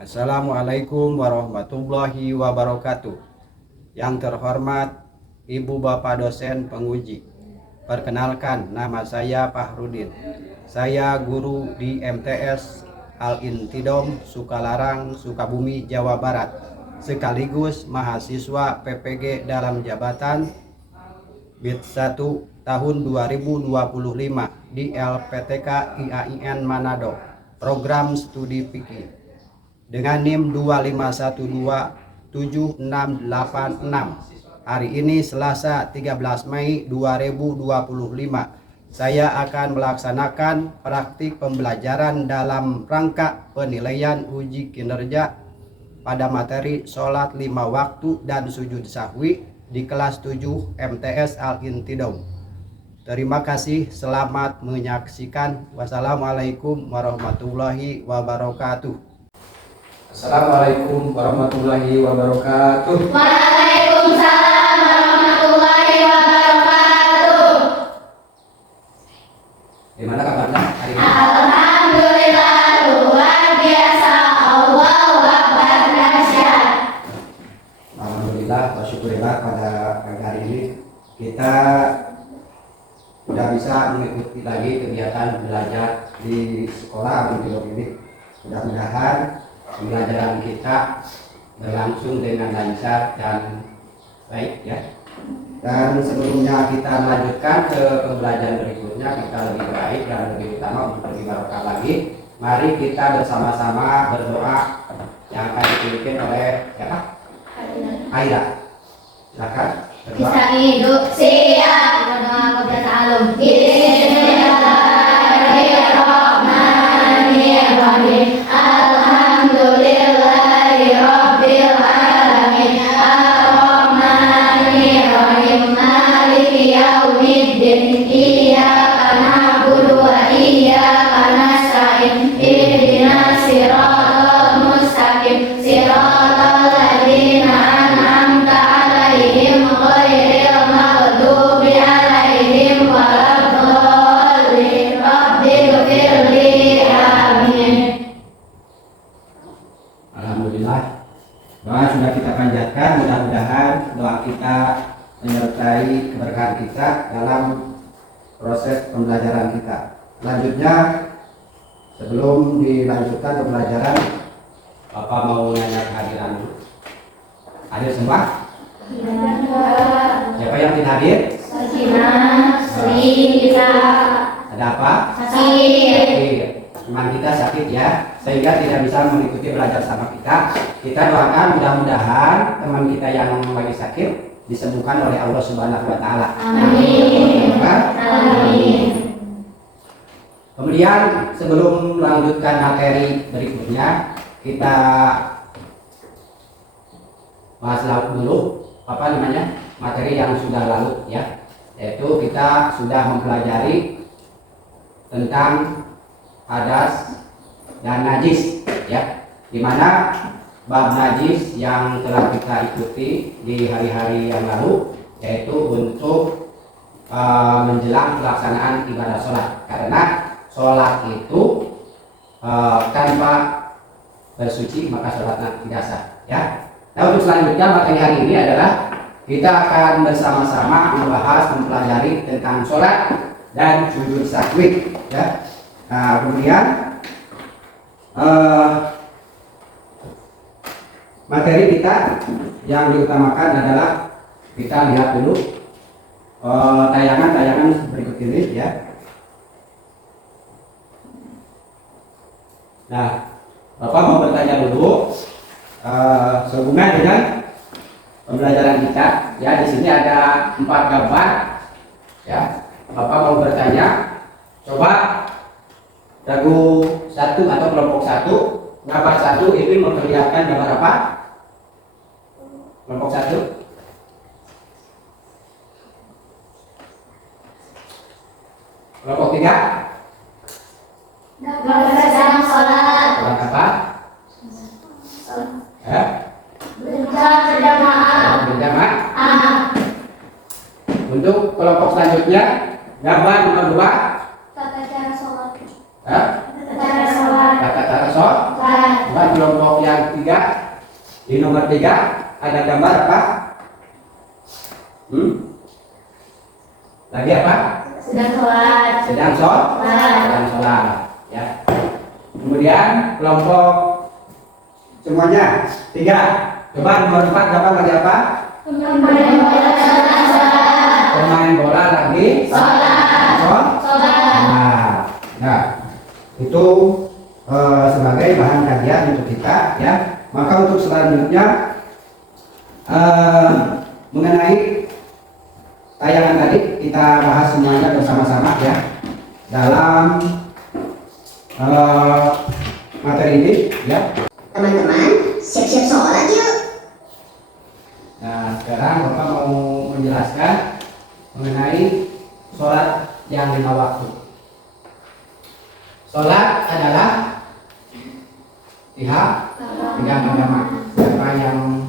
Assalamualaikum warahmatullahi wabarakatuh. Yang terhormat Ibu Bapak dosen penguji. Perkenalkan, nama saya Fahrudin. Saya guru di MTS Al-Intidom Sukalarang, Sukabumi, Jawa Barat. Sekaligus mahasiswa PPG dalam jabatan BIT 1 tahun 2025 di LPTK IAIN Manado, program studi fikih dengan NIM 251276686. Hari ini Selasa 13 Mei 2025. Saya akan melaksanakan praktik pembelajaran dalam rangka penilaian uji kinerja pada materi sholat 5 waktu dan sujud sahwi di kelas 7 MTS Al-Intidom. Terima kasih, selamat menyaksikan. Wassalamualaikum warahmatullahi wabarakatuh. Assalamualaikum warahmatullahi wabarakatuh. Waalaikumsalam warahmatullahi wabarakatuh. Gimana kabarnya hari ini? Alhamdulillah luar biasa. Allahu Akbar dahsyat. Alhamdulillah, syukurillah pada pagi hari ini kita sudah bisa mengikuti lagi kegiatan belajar di sekolah Al-Intidom ini. Mudah-mudahan pembelajaran kita berlangsung dengan lancar dan baik ya. Dan sebelumnya kita melanjutkan ke pembelajaran berikutnya, kita lebih baik dan lebih utama untuk lebih barokah lagi. Mari kita bersama-sama berdoa yang akan dipimpin oleh siapa? Aira. Silakan. Berdoa. Bisa hidup siap. Berdoa kepada ta'alum. Bismillahirrahmanirrahim. Alhamdulillahi rabbil alamin. Ar-Rahmanirrahim. Maliki yaumiddin. Iyyaka na'budu wa iyyaka nasta'in. Ihdinas siratal mustaqim. Siratal ladzina an'amta 'alaihim ghairil maghdubi 'alaihim waladdallin. Rabbighfirli. Amin. Alhamdulillah, doa sudah kita panjatkan. Mudah-mudahan doa kita menyertai keberkahan kita dalam proses pembelajaran kita. Selanjutnya, sebelum dilanjutkan pembelajaran, Bapak mau nanya kehadiran dulu. Hadir semua? Siapa yang tidak hadir? Ada apa? Teman kita sakit ya, sehingga tidak bisa mengikuti belajar sama kita. Kita doakan mudah-mudahan teman kita yang lagi sakit disembuhkan oleh Allah Subhanahu wa taala. Amin. Amin. Kemudian sebelum melanjutkan materi berikutnya, kita bahas dulu materi yang sudah lalu ya, yaitu kita sudah mempelajari tentang hadas dan najis ya, dimana bab najis yang telah kita ikuti di hari-hari yang lalu, yaitu untuk menjelang pelaksanaan ibadah sholat, karena sholat itu tanpa bersuci maka sholatnya tidak sah ya. Nah, untuk selanjutnya materi hari ini adalah kita akan bersama-sama membahas, mempelajari tentang sholat dan sujud sahwi ya. Nah, kemudian materi kita yang diutamakan adalah kita lihat dulu tayangan berikut ini ya. Nah, Bapak mau bertanya dulu sehubungan dengan pembelajaran kita ya. Di sini ada 4 gambar ya. Bapak mau bertanya, coba dagu 1 atau kelompok 1, gambar 1 ini memperlihatkan gambar apa? Kelompok 1. Kelompok 3. Gambar sedang sholat. Sholat apa? Ya? Berjamaah. Berjamaah. Untuk kelompok selanjutnya, gambar nomor 2. Tata cara sholat. Tata cara sholat. Coba kelompok yang 3. Di nomor 3 ada gambar apa? Lagi apa? Sedang sholat. Sedang sholat. Ya. Kemudian kelompok semuanya 3. Coba nomor 4 gambar lagi apa? Pemain bola lagi sholat. Nah, itu sebagai bahan kajian untuk kita ya. Maka untuk selanjutnya mengenai tayangan tadi kita bahas semuanya bersama-sama ya dalam materi ini ya. Teman-teman, siap-siap sholat yuk. Nah, sekarang Bapak mau menjelaskan mengenai sholat yang 5 waktu. Sholat adalah tiga agama. Siapa yang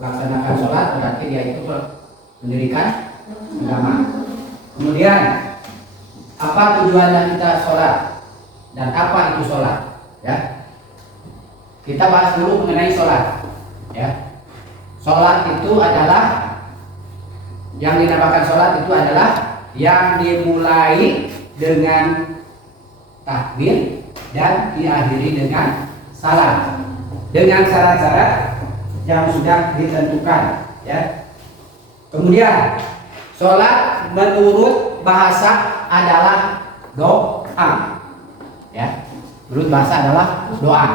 melaksanakan sholat berarti dia itu mendirikan agama. Kemudian apa tujuannya kita sholat dan apa itu sholat? Ya, kita bahas dulu mengenai sholat. Ya, sholat itu adalah yang dinamakan sholat itu adalah yang dimulai dengan takbir dan diakhiri dengan salam dengan syarat-syarat yang sudah ditentukan ya. Kemudian sholat menurut bahasa adalah doa ya, menurut bahasa adalah doa.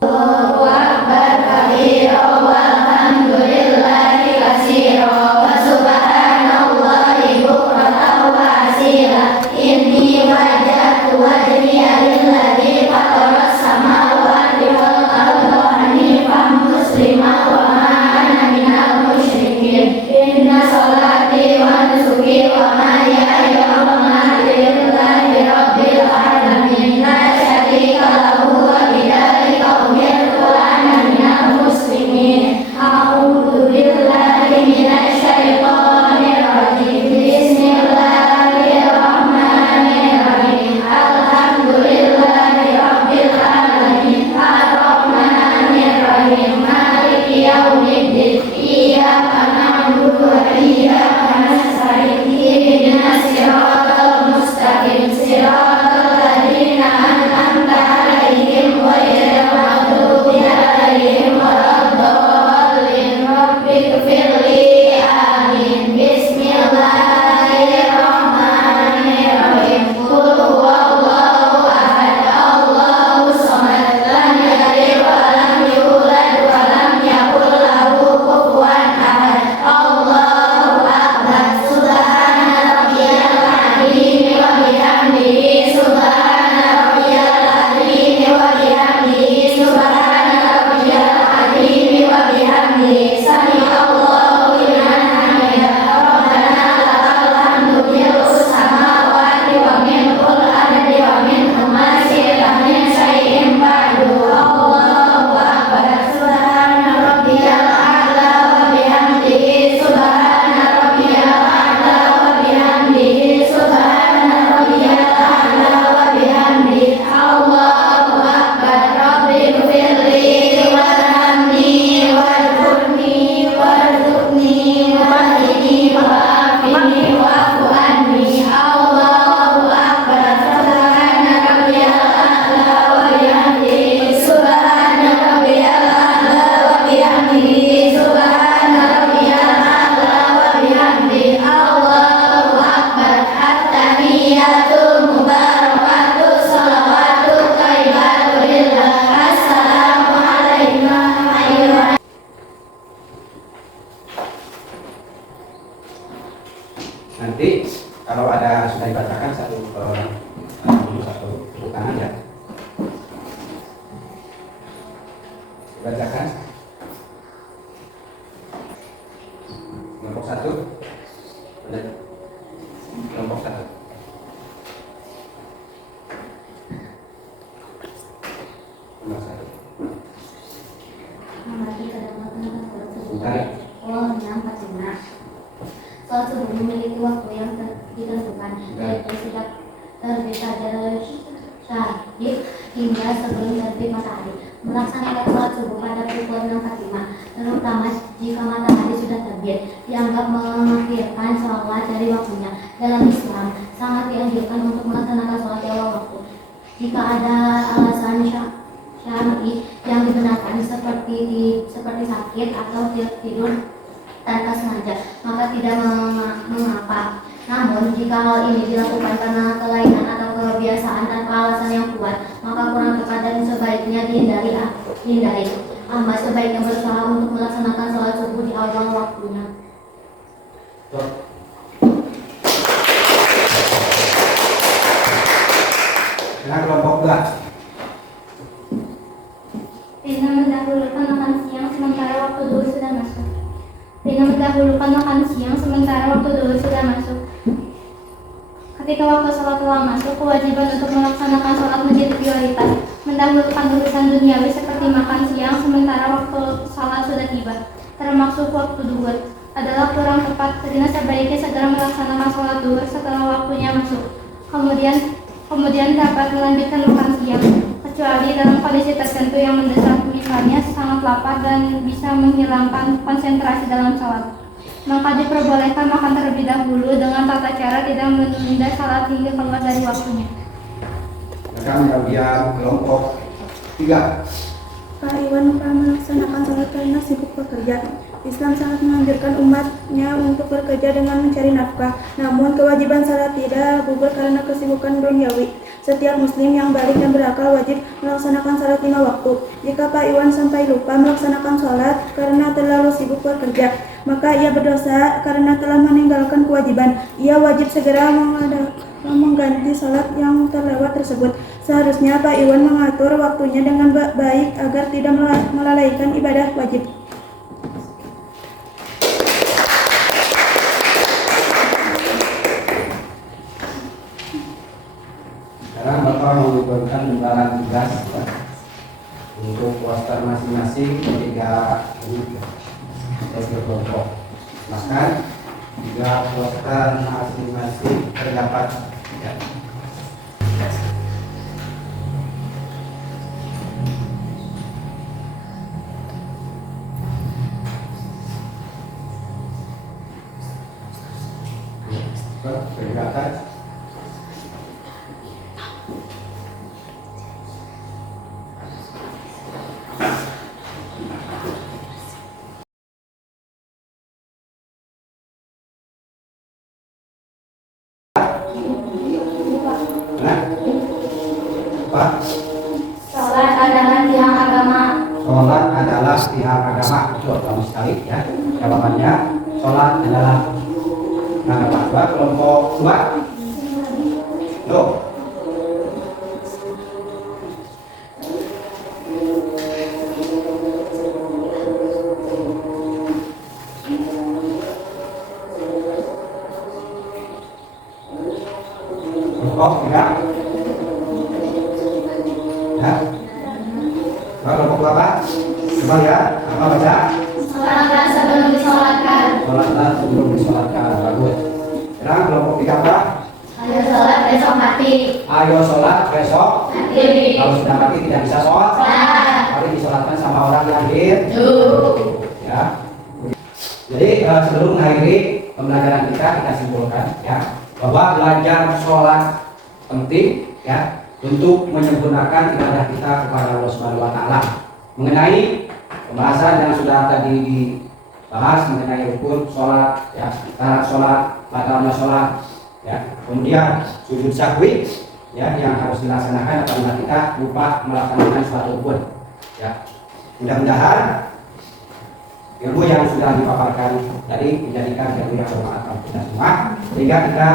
Allahu Akbar kabira walhamdulillahi katsira wa subhanallahi bukratan wa asila. Inni wajjahtu wajhiya lilladzi fatara samawati wal arda hanifan musliman wa ma ana minal musyrikin. Inna sholati wa nusuki wa mahyaya wa mamati lillahi rabbil alamin la syarika lahu wa bidzalika umirtu wa ana minal muslimin. A'udzu billahi minasy syaithanir rajim. Bismillahirrahmanirrahim. Alhamdulillahi rabbil alamin. Ar-rahmanir rahim. Maliki yaumiddin. Iyyaka na'budu wa iyyaka nasta'in. Ihdinas siratal mustaqim. Siratal ladzina an'amta 'alaihim ghairil maghdubi 'alaihim waladdallin. Rabbighfirli. Amin. Bismillahirrahmanirrahim. Qul huwallahu ahad. Allahus samad. Lam yalid wa lam yulad wa lam yakul lahu kufuwan ahad. Allahu akbar. Subhana rabbiyal azim wa bihamdihi. Subhana rabbiyal azim wa bihamdihi. Subhana rabbiyal azim wa bihamdihi. Sami'allahu liman hamidah. Rabbana lakal hamdu mil'us samawati wa mil'ul ardi wa mil'u ma syi'ta min syai'in ba'du. Allahu akbar. Subhana rabbiyal a'la wa bihamdihi. Subhana rabbiyal a'la wa bihamdihi. Subhana rabbiyal a'la wa bihamdihi. Allahu akbar. Rabbighfirli warhamni warzuqni wahdini wa'afini wa'fu anni. Allahu akbar. Subhana rabbiyal a'la wa bihamdihi. Subhana rabbiyal a'la wa bihamdihi. Subhana rabbiyal a'la wa bihamdihi. Allahu akbar. At-tahiyatul mubarakatus shalawatut thayyibatu lillah. Assalamu alaikum warahmatullahi. Nanti kalau ada sudah dibacakan satu tepuk tangan ya. Dibacakan. Kelompok 1. Kelompok 1. Nomor 1. Sebentar ya. Oh, nampak cina. Sholat subuh memiliki waktu yang ditentukan, yaitu sejak terbit fajar syahid hingga sebelum terbit matahari. melaksanakan sholat subuh pada pukul 6.45, terutama jika matahari sudah terbit, dianggap mengakhirkan sholat dari waktunya. Dalam Islam, sangat dianjurkan untuk melaksanakan sholat di awal waktu. Jika ada alasan syar'i yang dibenarkan seperti sakit atau tidur tanpa sengaja, maka tidak mengapa. Namun, jika hal ini dilakukan karena kelainan atau kebiasaan tanpa alasan yang kuat, maka kurang tepat dan sebaiknya dihindari. Hamba sebaiknya berusaha untuk melaksanakan sholat subuh di awal waktunya. Dengan kelompok 2. Dengan mendahulukan makan siang sementara waktu duhur sudah masuk. Dengan mendahulukan makan siang sementara waktu duhur sudah masuk. Ketika waktu sholat telah masuk, kewajiban untuk melaksanakan sholat menjadi prioritas. Mendahulukan urusan duniawi seperti makan siang sementara waktu sholat sudah tiba, termasuk waktu duhur, adalah kurang tepat. Karena sebaiknya segera melaksanakan sholat duhur setelah waktunya masuk. Kemudian dapat melanjutkan makan siang, kecuali dalam kondisi tertentu yang mendesak, misalnya sangat lapar dan bisa menghilangkan konsentrasi dalam sholat. Maka diperbolehkan makan terlebih dahulu dengan tata cara tidak menunda sholat hingga keluar dari waktunya. Kemudian kelompok 3. Pak Iwan lupa melaksanakan sholat karena sibuk bekerja. Islam sangat menganjurkan umatnya untuk bekerja dengan mencari nafkah. Namun kewajiban sholat tidak gugur karena kesibukan duniawi. Setiap muslim yang balik dan berakal wajib melaksanakan sholat 5 waktu. Jika Pak Iwan sampai lupa melaksanakan sholat karena terlalu sibuk bekerja, maka ia berdosa karena telah meninggalkan kewajiban. Ia wajib segera mengganti sholat yang terlewat tersebut. Seharusnya Pak Iwan mengatur waktunya dengan baik agar tidak melalaikan ibadah wajib. Sekarang Bapak memberikan lembaran tugas untuk poster masing-masing 3 kelompok. Maka 3 poster masing-masing terdapat ya. Pergerakan Pak, Sholat adalah tiang agama. sholat adalah tiang agama. Betul, bagus sekali ya. Jawabannya, sholat adalah agama. Kelompok 2. Loh. Kelompok 3. Ya. Kelompok berapa? Coba ya, apa baca? Sholatlah sebelum disolatkan. Sholatlah sebelum disolatkan. Bagus. Sekarang kelompok 3 apa? Ayo sholat besok hati. Ayo sholat besok. Hati. Kalau sudah mati tidak bisa sholat. Sholat. Tapi disolatkan sama orang yang hidup. Ya. Jadi sebelum mengakhiri pembelajaran kita simpulkan ya bahwa belajar sholat penting ya untuk menyempurnakan ibadah kita kepada Allah Subhanahu wa taala. Mengenai pembahasan yang sudah tadi dibahas mengenai rukun sholat, ya, syarat sholat, batalnya sholat, ya, kemudian sujud sahwi, ya, yang harus dilaksanakan apabila kita lupa melaksanakan suatu rukun. Ya, mudah-mudahan ilmu yang sudah dipaparkan tadi menjadikan ilmu yang bermanfaat bagi kita semua, sehingga kita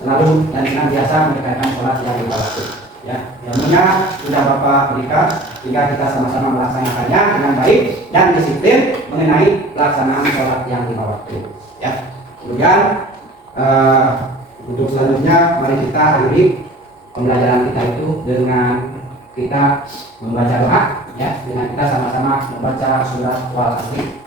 selalu dan senantiasa menegakkan sholat yang lima waktu. Ya, ilmunya sudah Bapak berikan, sehingga kita sama-sama melaksanakannya dengan baik dan disiplin mengenai pelaksanaan sholat yang lima waktu. Ya, kemudian untuk selanjutnya mari kita akhiri pembelajaran kita itu dengan kita membaca doa, ya, dengan kita sama-sama membaca surat Wal Asri.